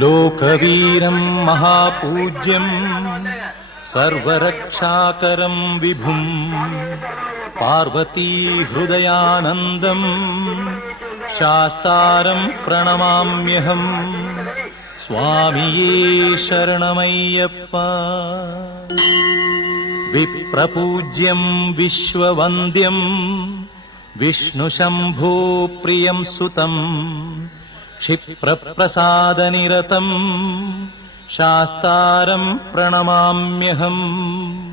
ലോകവീരം മഹാപൂജ്യം സർവരക്ഷാകരം വിഭും പാർവതീഹൃദയാനന്ദം ശാസ്താരം പ്രണമാമ്യഹം സ്വാമിയേ ശരണമയ്യപ്പ. വിപ്രപൂജ്യം വിശ്വവന്ദ്യം विष्णुशम्भूप्रियम् सुतम् क्षिप्रप्रसादनिरतम् शास्तारम् प्रणमाम्यहम्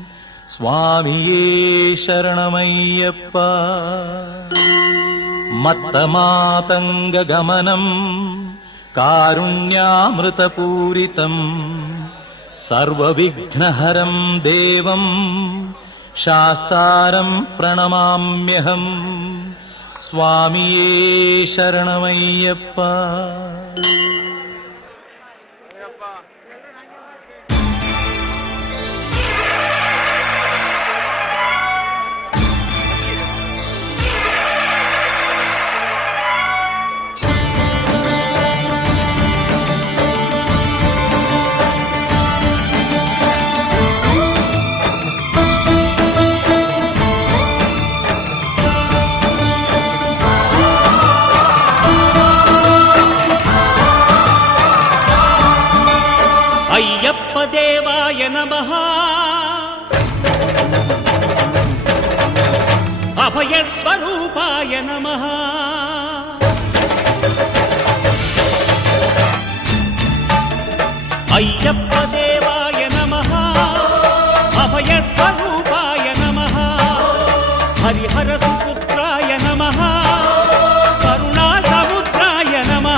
स्वामिये शरणमय्यप्प। मत्तमातङ्गगमनम् कारुण्यामृतपूरितम् सर्वविघ्नहरम् देवम् ശാസ്താരം പ്രണമാമ്യഹം. സ്വാമിയേ ശരണമയ്യപ്പ. అయ్యప్ప దేవాయ నమ అభయస్వరూపాయ నమ. హరిహర సుపుత్రాయ నమ. కరుణా సముద్రాయ నమ.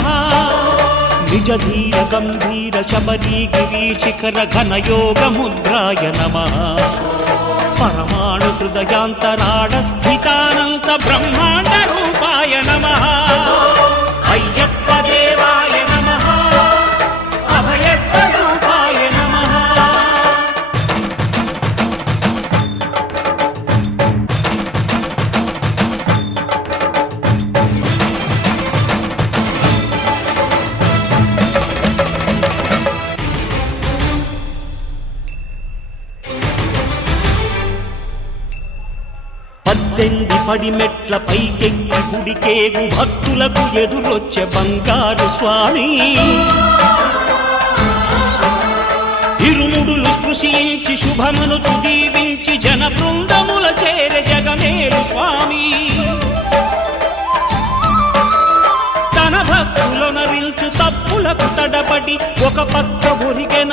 నిజ ధీర గంభీర శబరీ గిరి శిఖర ఘన యోగ ముద్రాయ నమ. పరమాణు హృదయాంతరాడ స్థితానంత బ్రహ్మాండ రూప పడి మెట్ల పైకెక్కి గుడికేగు భక్తులకు ఎదురొచ్చే బంగారు స్వామి. ఇరుముడులు స్పృశించి శుభమును చుదీవించి జన బృందముల చేర జగమేలు స్వామి. తన భక్తులొనరిల్చు తప్పులకు తడబడి ఒక పక్క ఒరిగెన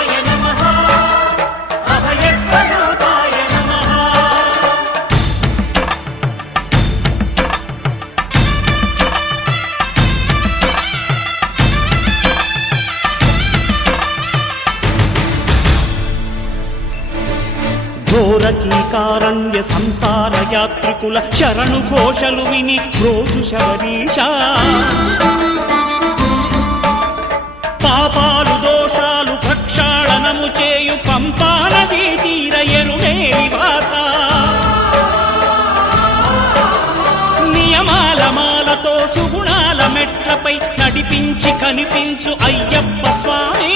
యాత్రికుల శరణు ఘోషలు విని రోజు శబరీష పాపాలు దోషాలు ప్రక్షాళనము చేయు పంపానదీ తీర ఎరుమేలి నివాస. నియమాల మాలతో సుగుణాల మెట్లపై నడిపించి కనిపించు అయ్యప్ప స్వామి.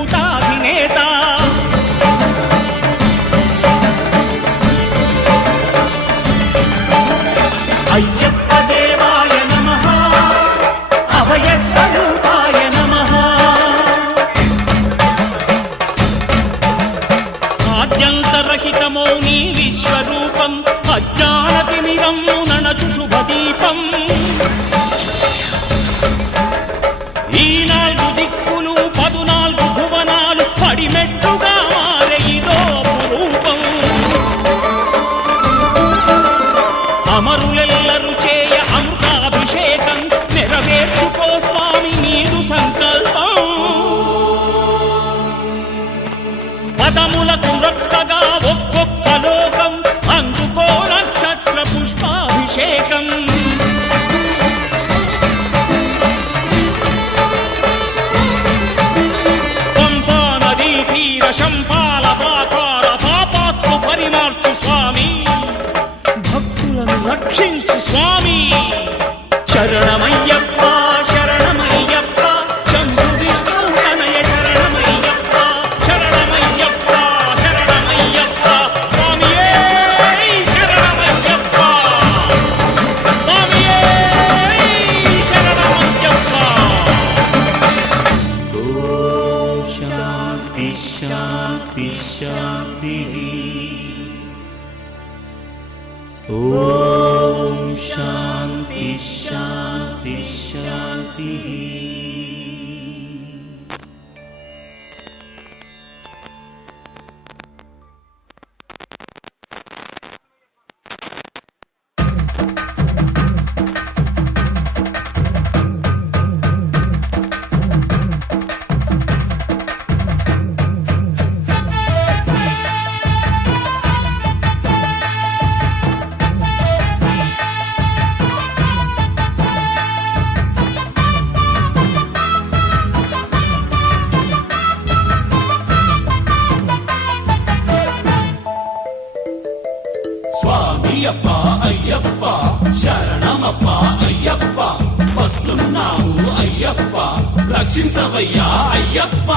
రహితమో నీ విశ్వరూపం అజ్ఞానతిమిరమ్ము నడచు శుభదీపం. ఈ నాలుగు शान्ति शान्ति शान्तिः। ॐ शान्ति शान्ति ईशापिश्यातिः రక్షించవయ్యా అయ్యప్ప.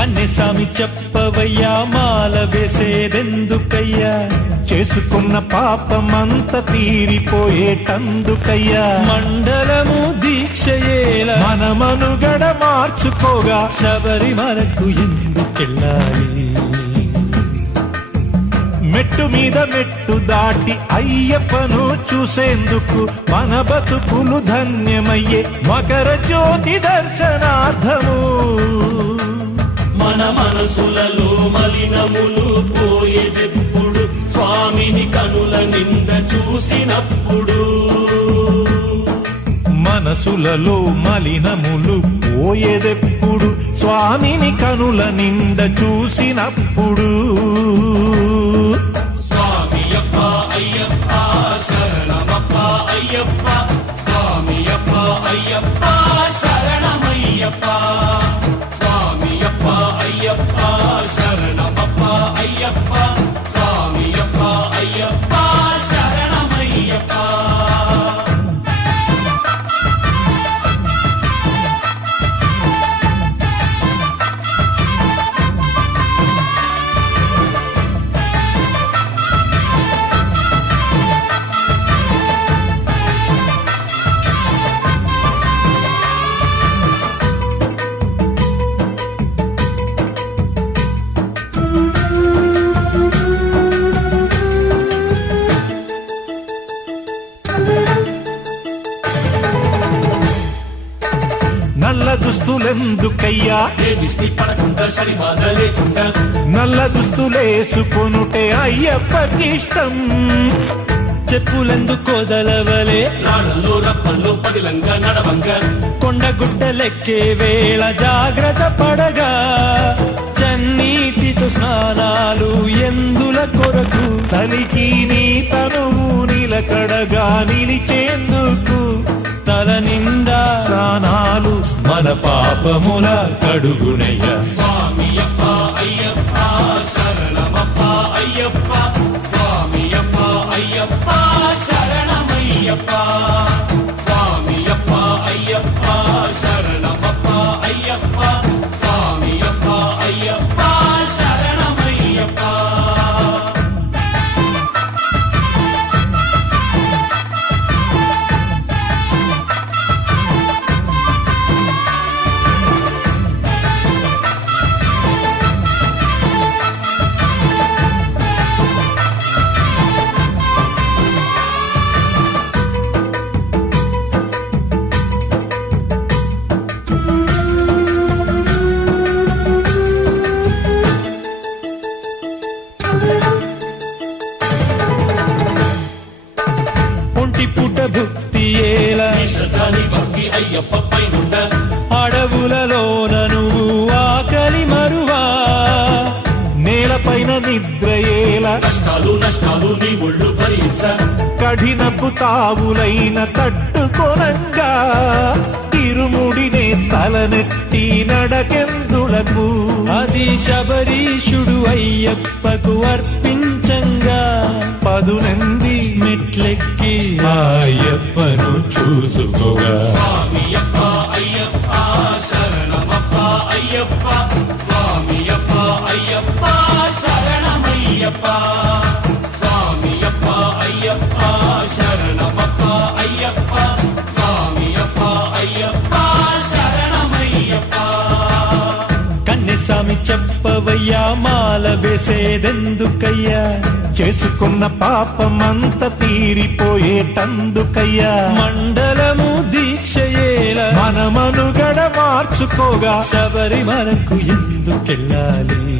కన్నెసామి చెప్పవయ్యా మాల వేసేదెందుకయ్యా? చేసుకున్న పాపమంత తీరిపోయేటందుకయ్యా? మండలము దీక్షయేల. మనమనుగడ మార్చుకోగా శబరిమలకు ఎందుకెళ్ళాలి? మెట్టు మీద మెట్టు దాటి అయ్యప్పను చూసేందుకు మన బతుకులు ధన్యమయ్యే మకర జ్యోతి దర్శనార్థము. మన మనసులలో మలినములు పోయేదెప్పుడు స్వామిని కనుల నింద చూసినప్పుడు. మనసులలో మలినములు పోయేదెప్పుడు స్వామిని కనుల నిండ చూసినప్పుడు. Look. లేకుండా. నల్ల దుస్తులేసుకొనుటే అయ్యప్పకిష్టం చెప్పులెందుకోదలవలే రాళ్ళల్లో రప్పల్లో పదిలంగా నడవంగా. కొండగుడ్డలెక్కే వేళ జాగ్రత్త పడగా. చన్నీటితో స్నానాలు ఎందుల కొరకు? చలికి నీ తనువు నిలకడగా నిలిచేందుకు? తల నిండా ప్రాణాలు మన పాపముల కడుగునయ్య. స్వామియప్ప అయ్యప్ప శరణమప్ప అయ్యప్ప స్వామియప్ప అయ్యప్ప శరణమయ్యప్ప. కష్టాలు నష్టాలు నీ ఒళ్ళు భరించ. కఠినపు తావులైన తట్టుకొనంగా ఇరుముడినే తలనెత్తి నడకెందులకు? అది శబరీషుడు అయ్యప్పకు అర్పించంగా. పదునంది మెట్లెక్కి అయ్యప్పను చూసుకోగా. చెప్పవయ్యా మాల వేసేదెందుకయ్యా? చేసుకున్న పాపమంత తీరిపోయేటందుకయ్యా? మండలము దీక్షయేల మనమనుగడ మార్చుకోగా శబరి మనకు ఎందుకెళ్ళాలి?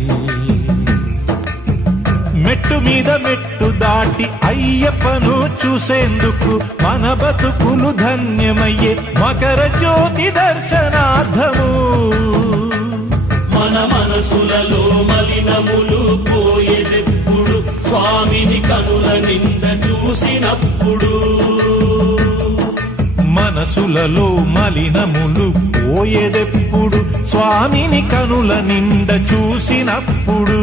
మెట్టు మీద మెట్టు దాటి అయ్యప్పను చూసేందుకు మన బతుకులు ధన్యమయ్యే మకర జ్యోతి దర్శనార్థము. మనసులలో మలినములు పోయేదెప్పుడు స్వామిని కనుల నింద చూసినప్పుడు. మనసులలో మలినములు పోయేదెప్పుడు స్వామిని కనుల నిండ చూసినప్పుడు.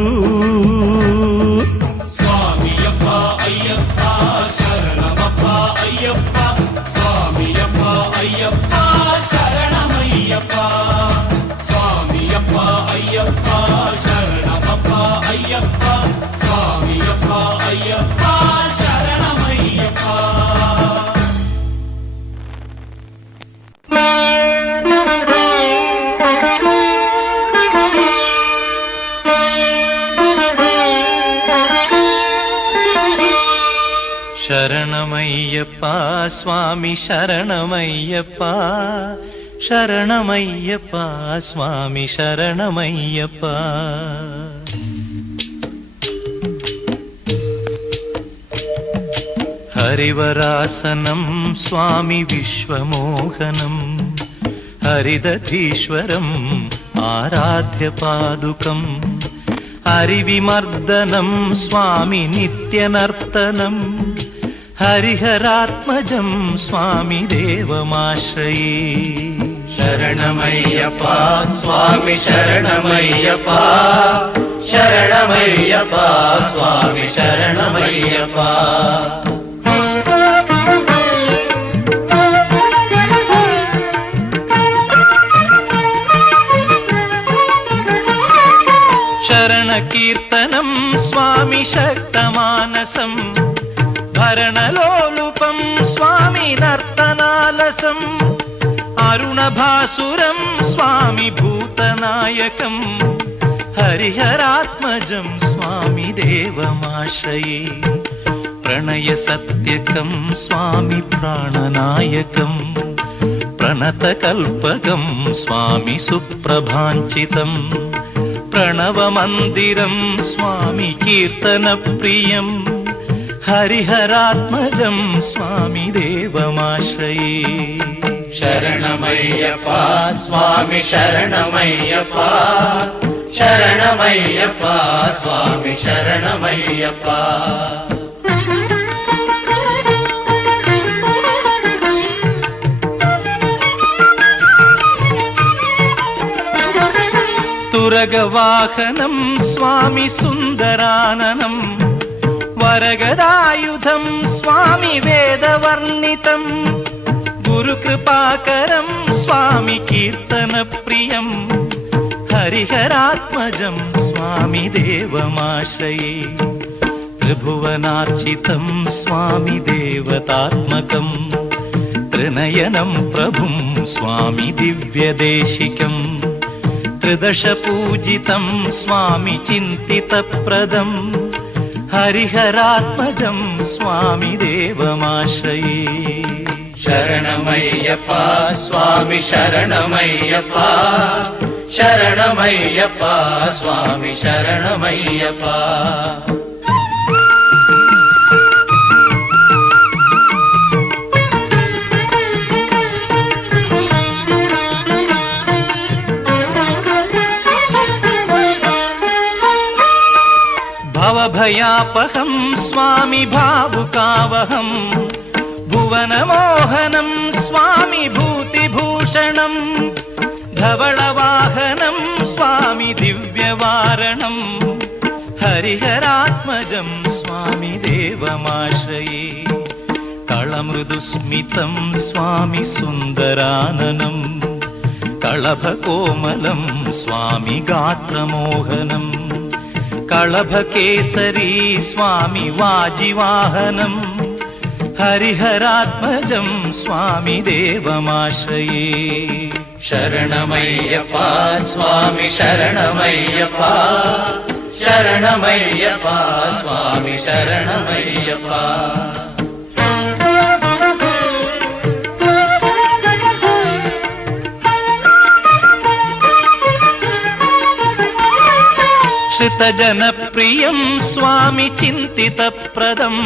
ശരണമയ്യപ്പ സ്വാമി ശരണമയ്യപ്പ. ശരണമയ്യപ്പ സ്വാമി ശരണമയ്യപ്പ. ഹരിവരാസനം സ്വാമി വിശ്വമോഹനം. ഹരിതധീശ്വരം ആരാധ്യപാദുകം. അരിവിമർദ്ദനം സ്വാമി നിത്യനർത്തനം. హరిహరాత్మజం స్వామి దేవమాశ్రయే శరణమయ్యప్ప స్వామి శరణమయ్యప్ప శరణమయ్యప్ప స్వామి శరణమయ్యప్ప శరణ కీర్తనం స్వామి శక్తమానసం భరణలోలుపం స్వామి నర్తనాలసం. అరుణభాసురం స్వామి భూతనాయకం. హరిహరాత్మజం స్వామి దేవమాశ్రయే ప్రణయ సత్యకం స్వామి ప్రాణనాయకం. ప్రణతకల్పకం స్వామి సుప్రభాంచితం. ప్రణవమందిరం స్వామి కీర్తన हरिहरात्मजं स्वामि देवमाश्रये शरणमय्यपा स्वामि शरणमय्यपा शरणमय्यपा स्वामि शरणमय्यपा तुरगवाहनं स्वामि सुन्दराननम् युधम् स्वामि वेदवर्णितम् गुरुकृपाकरं स्वामि कीर्तनप्रियम् हरिहरात्मजं स्वामि देवमाश्रये त्रिभुवनार्चितं स्वामि देवतात्मकम् त्रिनयनं प्रभुं स्वामि दिव्यदेशिकम् त्रिदशपूजितं स्वामि स्वामी चिन्तितप्रदम्। हरिहरात्मजं स्वामि देवमाश्रये शरणमय्यप्पा स्वामि शरणमय्यप्पा शरणमय्यप्पा स्वामि शरणमय्यप्पा भयापहं स्वामि भावुकावहम् भुवनमोहनं स्वामि भूतिभूषणम् धवलवाहनम् स्वामि दिव्यवारणम् हरिहरात्मजं स्वामि देवमाश्रये कळमृदुस्मितं स्वामि सुन्दराननम् कळभकोमलं स्वामि गात्रमोहनम् कळभकेसरी स्वामि वाजिवाहनम् हरिहरात्मजम् स्वामि देवमाश्रये। शरणमय्यपा स्वामि शरणमय्यपा शरणमय्यपा स्वामि शरणमय्यपा। श्रितजनप्रियं स्वामि चिन्तितप्रदम्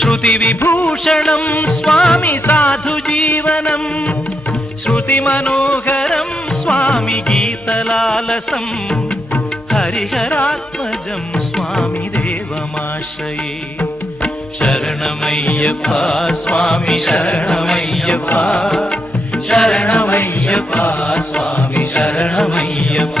श्रुतिविभूषणं स्वामि साधुजीवनम् श्रुतिमनोहरं स्वामि गीतलालसम् हरिहरात्मजं स्वामि देवमाश्रये शरणमय्यप्प स्वामि शरणमय्यप्प शरणमय्यप्प स्वामि शरणमय्यप्प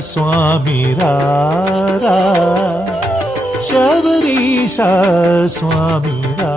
ಸ್ವಾಮಿ ರಾರಾ ಶಬರೀಶ ಸ್ವಾಮಿ ರಾ